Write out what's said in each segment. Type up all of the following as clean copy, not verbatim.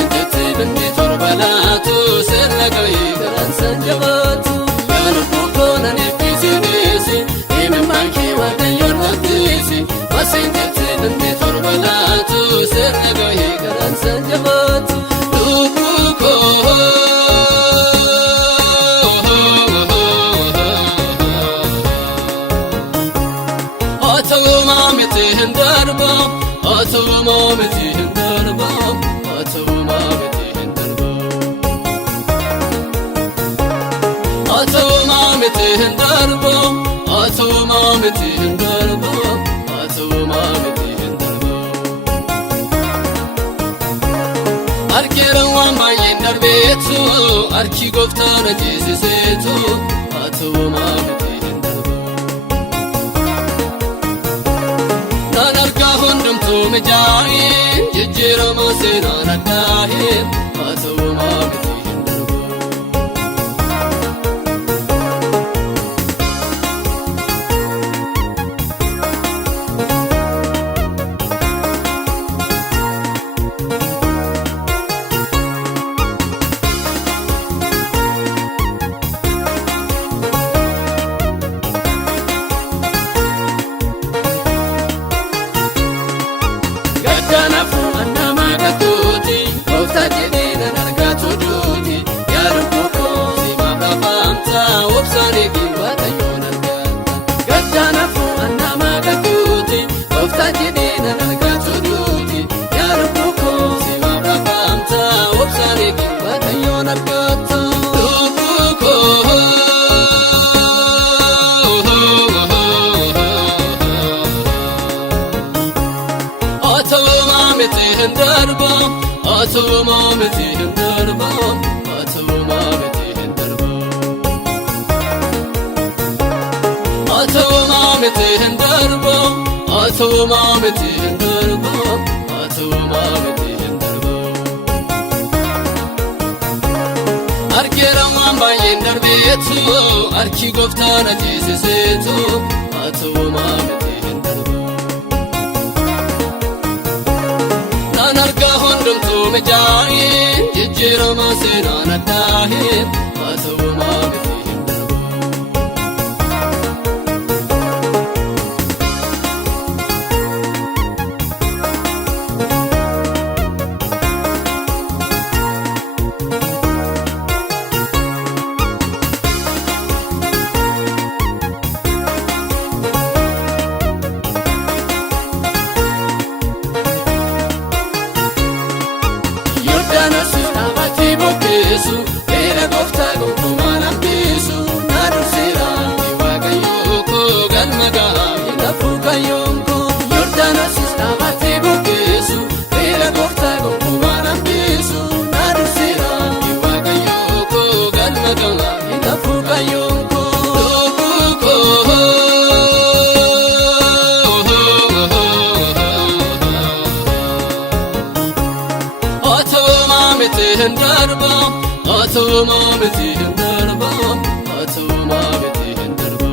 Masintiti bindi torbalatu serragayi karansan jabatu Yalubu kona nefisi desi Ime manki wakayon ratisi Masintiti bindi torbalatu serragayi karansan jabatu Lubu koho Atawuma miti hindarba Atawuma miti hindarba Atawuma miti hindarba Atawuma miti hindarba Atawuma miti hindarba Atawuma miti hindarba Arkera wama yendarbetu Arki goftana jesisetu Atawuma miti hindarba Nanarka hundum tumijahin Jejjera masena nadahin Atawuma miti hindarba Gadanafu annama gatuti Ofta jedina nargatu duti Yarubuko sima brafamta Wopsani kiwata yonargata Gadanafu annama gatuti Ofta jedina nargatu duti Yarubuko sima brafamta Wopsani kiwata yonargata Lubuko Atawuma miti hindarba Atawuma miti hindarba Atawuma miti hindarba Atawuma miti hindarba Atawuma miti hindarba Atawuma miti hindarba Arkera wamba yendarbetu Arki goftana jesisetu Atawuma miti hindarba Nanarka hundum tumijahin Jejjera masena nadahin Atawuma miti hindarba Yordanasu namati bokkesu Era gofta gonkumaan hambisu Nadursira Iwagayoko galmaga Inafu kayonko Yordanasu namati bokkesu Era gofta gonkumaan hambisu Nadursira Iwagayoko galmaga Inafu kayonko Lubuko Atawuma miti hindarba Atawuma miti hindarba Atawuma miti hindarba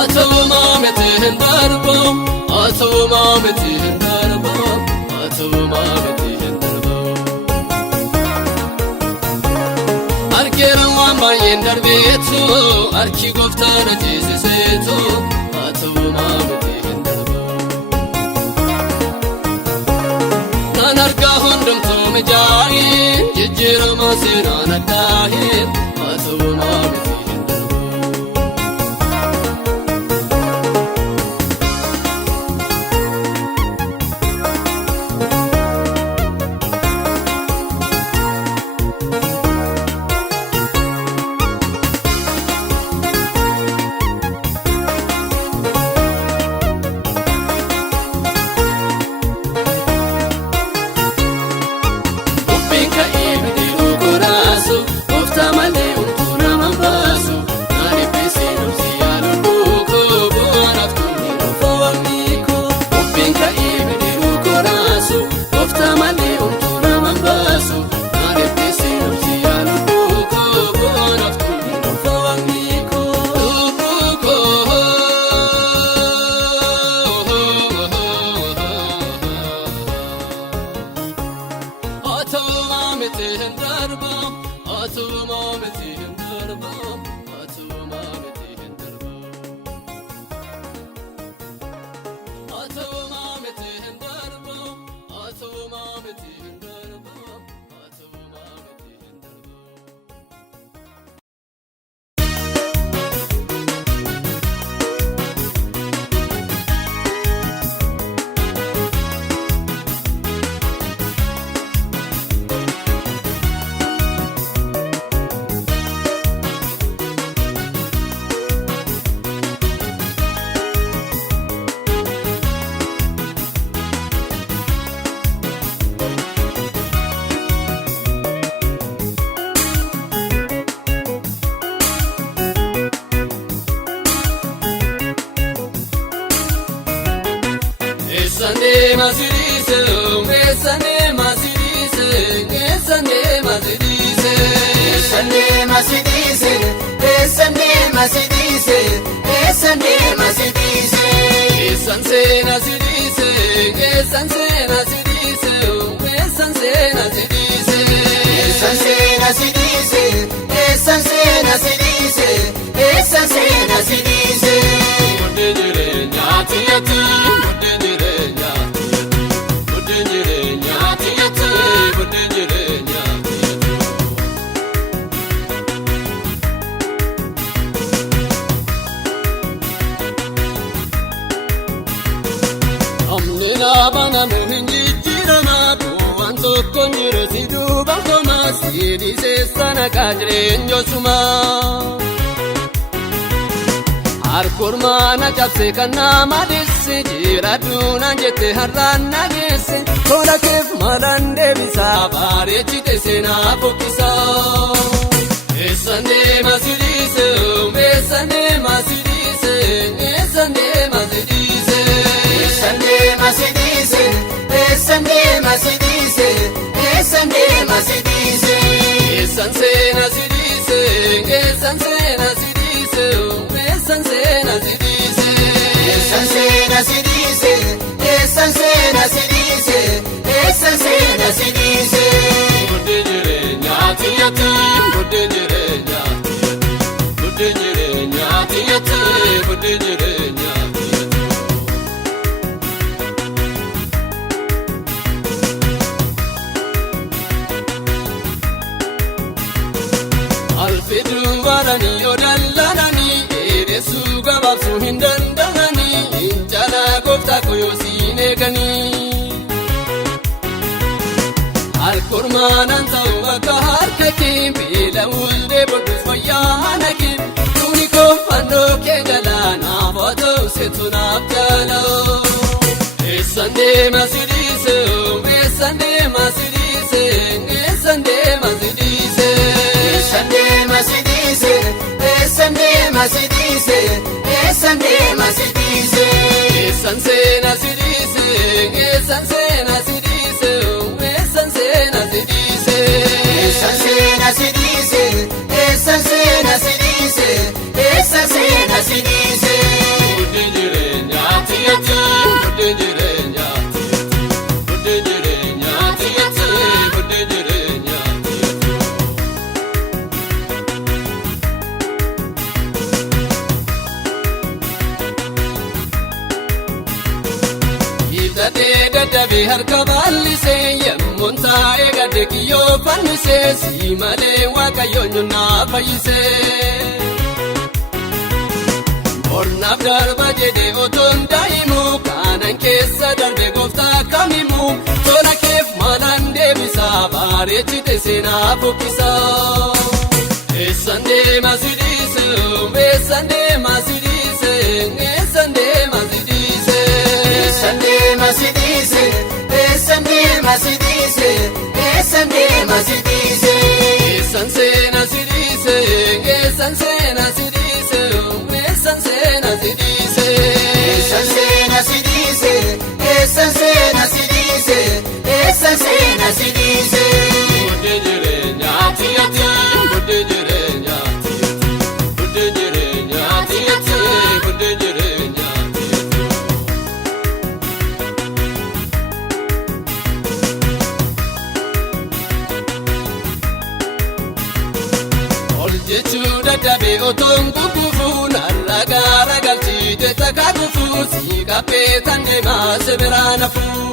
Atawuma miti hindarba Atawuma miti hindarba Atawuma miti hindarba Arkera wamba yendarbetu Arki goftana jesisetu Atawuma miti hindarba Nanarka hundum tumijahin Jejjera masena nadahin Atawuma miti hindarba Binka ibidi ugurasu Ufta mali untuna mamba darba atuma miti hin darba atuma miti hin darba atuma miti hin darba atuma miti hin darba atuma miti hin darba Esane masidise, esane masidise, esane masidise, esane masidise, esane masidise, esane masidise, esanse nasidise, esanse nasidise, esanse nasidise, esanse nasidise, esanse nasidise, esanse nasidise. Mudinjire nyati yati, mudinjire nyati yati, mudinjire nyati yati, mudinjire nyati yati. Amni labana muhinjira na kuanto konjire sidu bakoma sidi se sana kajre njosuma. Arkormaana cabse kan nama deesse jiraadduunaan jette har'aan nageesse tola keef maalaan deebisaa bareechite seenaa fokkisaa. Eessan deema sidiise eessan deema sidiise eessan deema sidiise. Eessan deema sidiise, eessan deema sidiise, eessan deema sidiise. Eessan seena sidiise eessan seena sidiise. Esan sena sidise, Esan sena sidise, esan sena sidise, esan sena sidise. Mudinjire nyati yati, mudinjire nyati yati, mudinjire nyati yati, mudinjire nyati yati. Alfidu barani yodallanani. Suga babsu hindandahani injala gofta koyo sinegani Alkormanan ta'u akka harkake beela ulde bodus wayyaanake Tuni kofannoo kee jalaanaaf haa ta'u seetunaaf jala Eessan deema sidiise eessan deema sidiise eessan deema sidiise Esan deema sidise, esan deema sidise, esan deema sidise. Esan sena sidise, esan sena sidise, esan sena sidise. Esan sena sidise, esan sena sidise, esan sena sidise. Mudinjire nyati yati, mudinjire nyati yati, mudinjire nyati yati, mudinjire nyati yati. Ibsadee dadhabee harka bal'isee yemmuun taa'ee gadde kiyyoo fannisee si malee waaqayyoon nyunnaa fayyisee. Mornaaf darba jedhee otoon daa'imu kanan keessa darbe gooftaa kamimu tola keef maalaan deebisaa bareechite seenaa fokkisaa. Eessan deema sidiise, eessan deema sidiise, eessan deema sidiise. Esan deema sidise, esan deema sidise, esan deema sidise. Esan sena sidise, esan sena sidise, esan sena sidise. Esan sena sidise, esan sena sidise, esan sena sidise. Mudinjire nyati yati, mudinjire nyati yati, mudinjire nyati yati, mudinjire nyati yati. dadhabee otoon kukufuun har'a gaara galchite takka kufuu si qabeetan deemaa si biraan hafuu.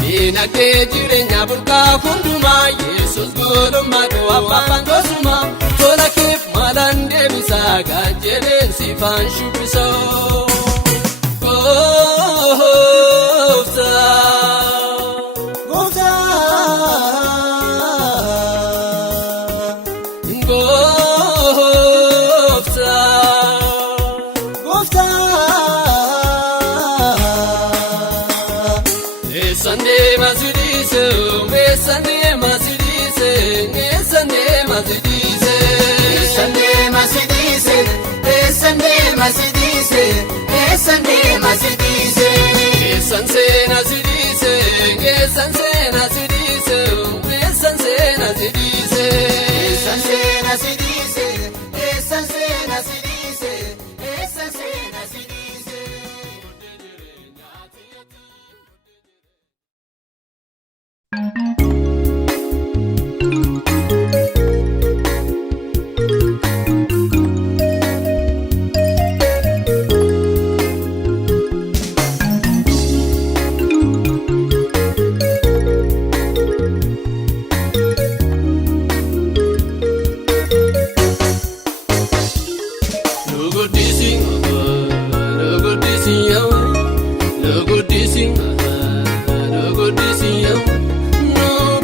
Dinagdee jireenya burqaa hundumaa Yesuus godhummaa koo abbaan gosumaa tola keef maalaan deebisaa gaajjeleen siifaan shubbisoo.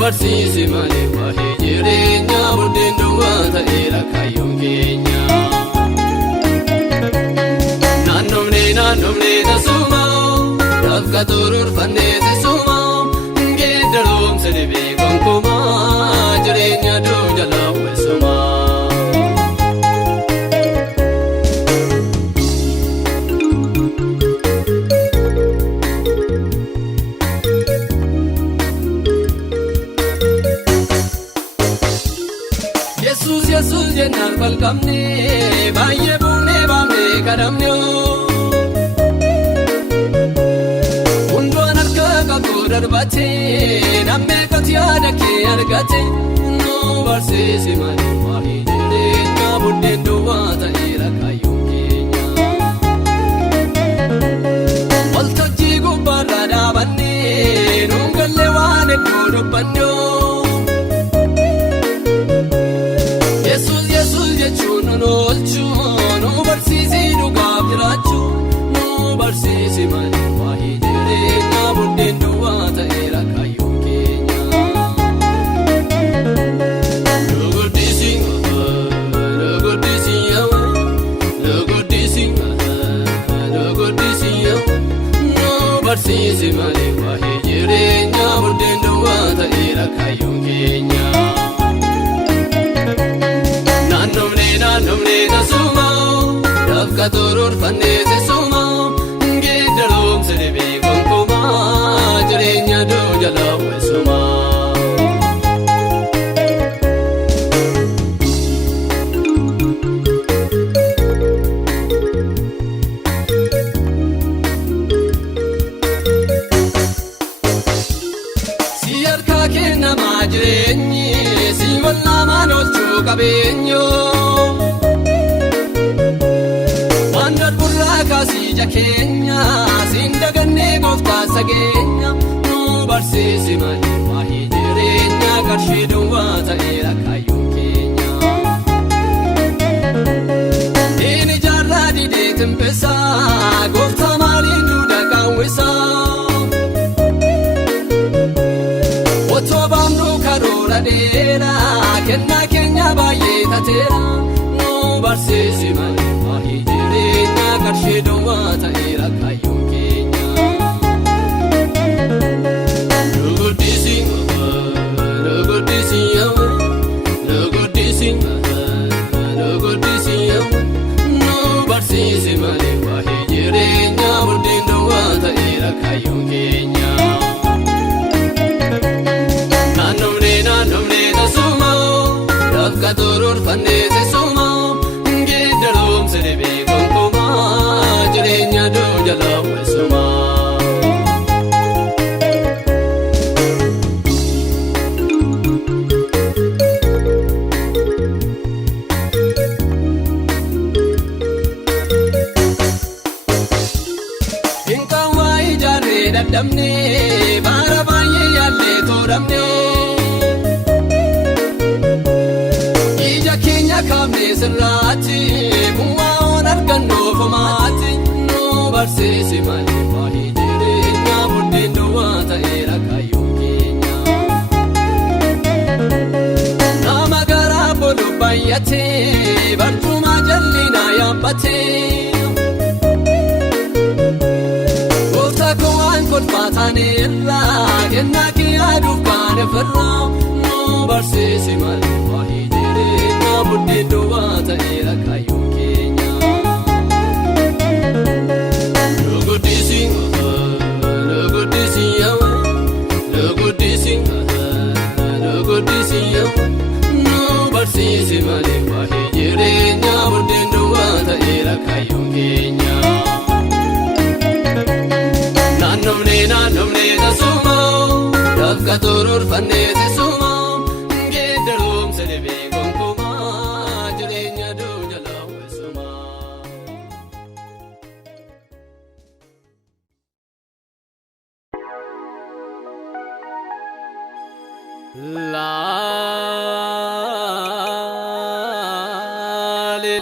Barsiisi malee waa'ee jireenyaa buddeen duwwaa ta'eera kaayyoon keenya. Naannomnee tasuma dafqa turuurfannee tasuma geeddaroomsa dhibee gonkumaa jireenya duu jalaa weessuma. Yesuus jennaan falqabnee baay'ee buunee baafnee kadhamnee hundumaan harka qabdu darbatee nammee qotii yaada kee argate nu barsiisi malee waa'ee jireenyaa buddeen duwwaa ta'eera kaayyoon keenya. Waltajjii gubbaarraa dhaabannee nuun gallee waan hedduu dubbannee. Nu barsiisi dhugaaf jiraachuu nu barsiisi malee waa'ee jireenyaa buddeen duwwaa ta'eera kaayyoon keenya. Nu guddisi nu barsiisi malee waa'ee jireenyaa buddeen duwwaa ta'eera kaayyoon keenya. Naannomnee tasuma dafqa turuurfannee tasuma geeddaroomsa dhibee gonkumaa jireenya duu jalaa weessuma. Si harkaa kennamaa jireenyi si wallaamaan oolchuu qabeenyoo. Kaasija keenya siin dagannee gooftaa sageenya nu barsiisi malee waa'ee jireenyaa qarshii duwwaa ta'eera kaayyoon keenya. Inni jaarraa didee timbisaa gooftaa maaliin duudhaa qaawwisaa. Otoo baafnu karoora dheeraa kennaa keenya baay'ee tateera nu barsiisi malee waa'ee jireenyaa qarshii duwwaa ta'eera kaayyoon keenya. Nu guddisi nu barsiisi malee waa'ee jireenyaa sirraati bu'aan argannoo fomaati nu barsiisi malee waa'ee jireenyaa buddeen duwwaa ta'eera kaayyoon keenya. Nama garaa bolu baay'atee barcuma jallinaa yaabbatee gooftaa koo waan kolfaataneerraa kennaa kee yaaduuf kaane firraa nu barsiisi malee waa'ee jireenyaa buddeen duwwaa ta'eera kaayyoon keenya. Nu guddisi nu barsiisi malee waa'ee jireenyaa buddeen duwwaa ta'eera kaayyoon keenya. Naannofnee tasuma dafqa toroorfannee tasuma geeddaroomsa dhibee gonkumaa jireenya duunya laawwisuma. Laalee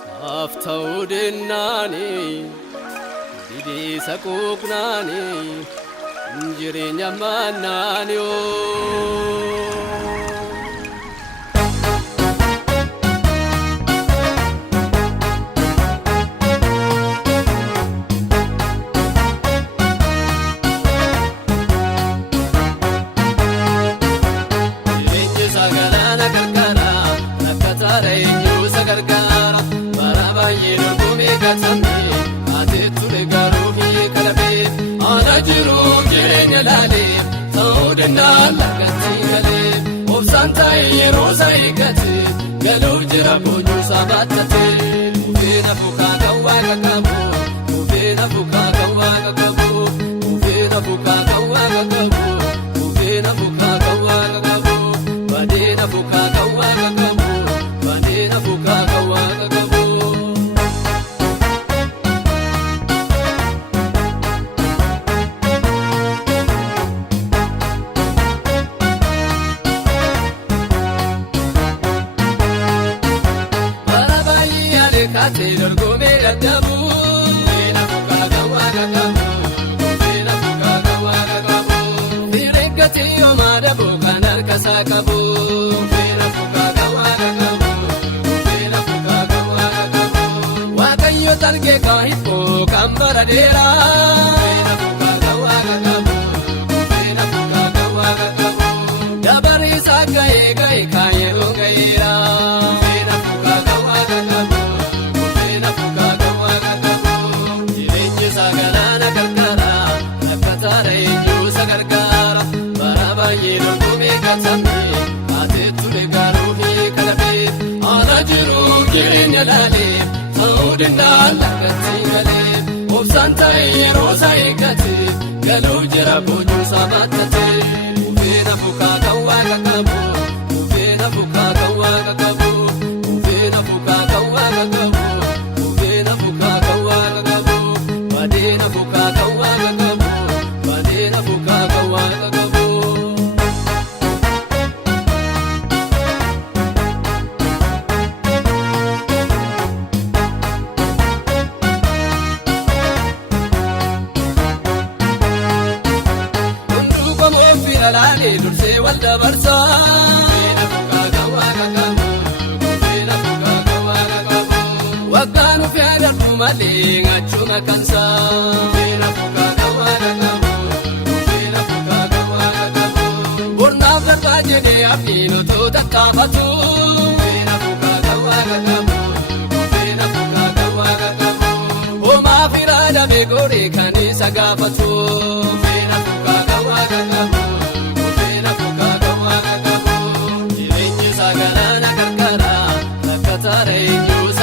saaf ta'uu dennaanii. Didisa kuuknaani jireenya mannaani jireenyi sagalaana gargaara akka taara eenyu sagargaara bara baay'ee dorgomee gatamee. Ana jiru jireenya laalee ta'uu danda'an lakkatti galee obsaan taa'ee yeroo isaa eeggate galuu jira boonyuu isaa baattate. Kufeena fukaa kan waaqa qabu kufeena fukaa kan waaqa qabu kufeena fukaa kan waaqa qabu kufeena fukaa kan waaqa qabu badeena fukaa kan waaqa qabu badeena fukaa kan waaqa qabu. Kaatee dorgomee dadhabuu kufeena fukaa kan waaqa qabu kufeena fukaa kan waaqa qabu fireeggatee yoomaa dhabuu kan harkasaa qabu kufeena fukaa kan waaqa qabu kufeena fukaa kan waaqa qabu waaqayyo targee kaahifoo kan bara dheeraa kufeena fukaa kan waaqa qabu kufeena fukaa kan waaqa qabu dabariisaa ga'ee kan yeroo ga'eera. Jireenya laalee ta'uu danda'an lakkatti galee obsaan taa'ee yeroo isaa eeggate galuu jira boonyuu isaa baattate. Kufeena fukaa kan waaqa qabu kufeena fukaa kan waaqa qabu kufeena fukaa kan waaqa qabu kufeena fukaa kan waaqa qabu badeena fukaa kan waaqa qabu badeena fukaa kan waaqa qabu. Dursee wal dabarsaa kufeena fukaa kan waaqa qabu kufeena fukaa kan waaqa qabu waggaan ufee darbu malee achuma kansaa kufeena fukaa kan waaqa qabu kufeena fukaa kan waaqa qabu bornaaf darbaa jedhee abdiin otoo tattaafatu kufeena fukaa kan waaqa qabu kufeena fukaa kan waaqa qabu homaa firaa dhabee godhee kan isa gaafatu kufeena fukaa kan waaqa qabu.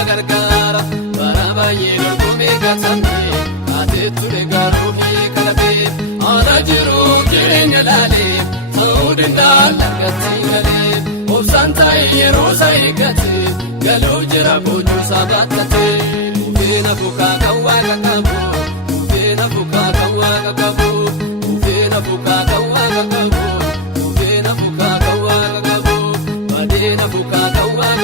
Gargaara bara baay'ee dorgomee gatamee aateetu eegaruu fi kalabee ana jiru jireenya laalee ta'uu danda'an lakkatti galee obsaan taa'ee yeroo isaa eeggate galuu jira boonyuu isaa baattate. Kufeena fukaa kan waaqa qabu kufeena fukaa kan waaqa qabu kufeena fukaa kan waaqa qabu kufeena fukaa kan waaqa qabu badeena fukaa kan waaqa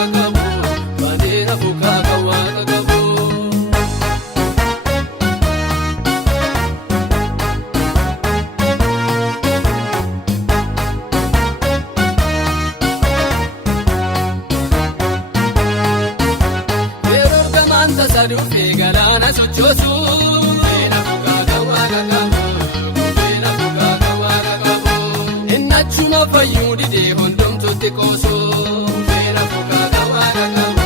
dhufee galaana sochoosu. Feena fuukaa kan waaqa qabu. Feena fuukaa kan waaqa qabu. Inni achuma fayyuu didee hundumtuutti qoosu. Feena fuukaa kan waaqa qabu.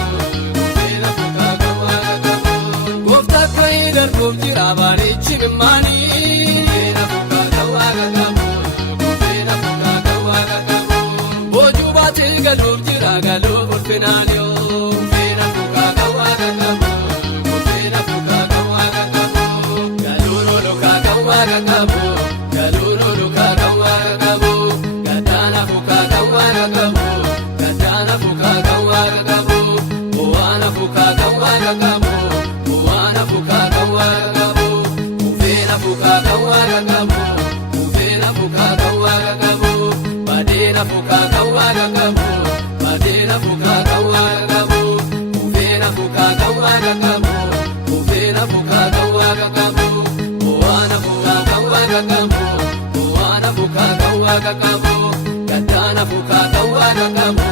Feena fuukaa kan waaqa qabu. Gooftaa akka hin darbuuf jira bareechi mimmaanii. Feena fuukaa kan waaqa qabu. Feena fuukaa kan waaqa qabu. Boojuu baatee galuuf jira galuuf ulfinaaniyoo. Feena fuukaa kan waaqa qabu. Feena fuukaa kan waaqa qabu. Galuun olukaa kan waaqa qabu. Galuun olukaa kan waaqa qabu. Gadaana fuukaa kan waaqa qabu. Gadaana fuukaa kan waaqa qabu. Bu'aana fuukaa kan waaqa qabu. Bu'aana fuukaa kan waaqa qabu. Feena fuukaa kan waaqa qabu. Feena fuukaa kan waaqa qabu. Badeena fuukaa kan waaqa qabu. Badeena fuukaa kan waaqa qabu. Feena fuukaa kan waaqa qabu. Feena fuukaa kan waaqa qabu. Bu'aana fuukaa kan waaqa qabu. Bu'aana fuukaa kan waaqa qabu. Gadaana fuukaa kan waaqa qabu.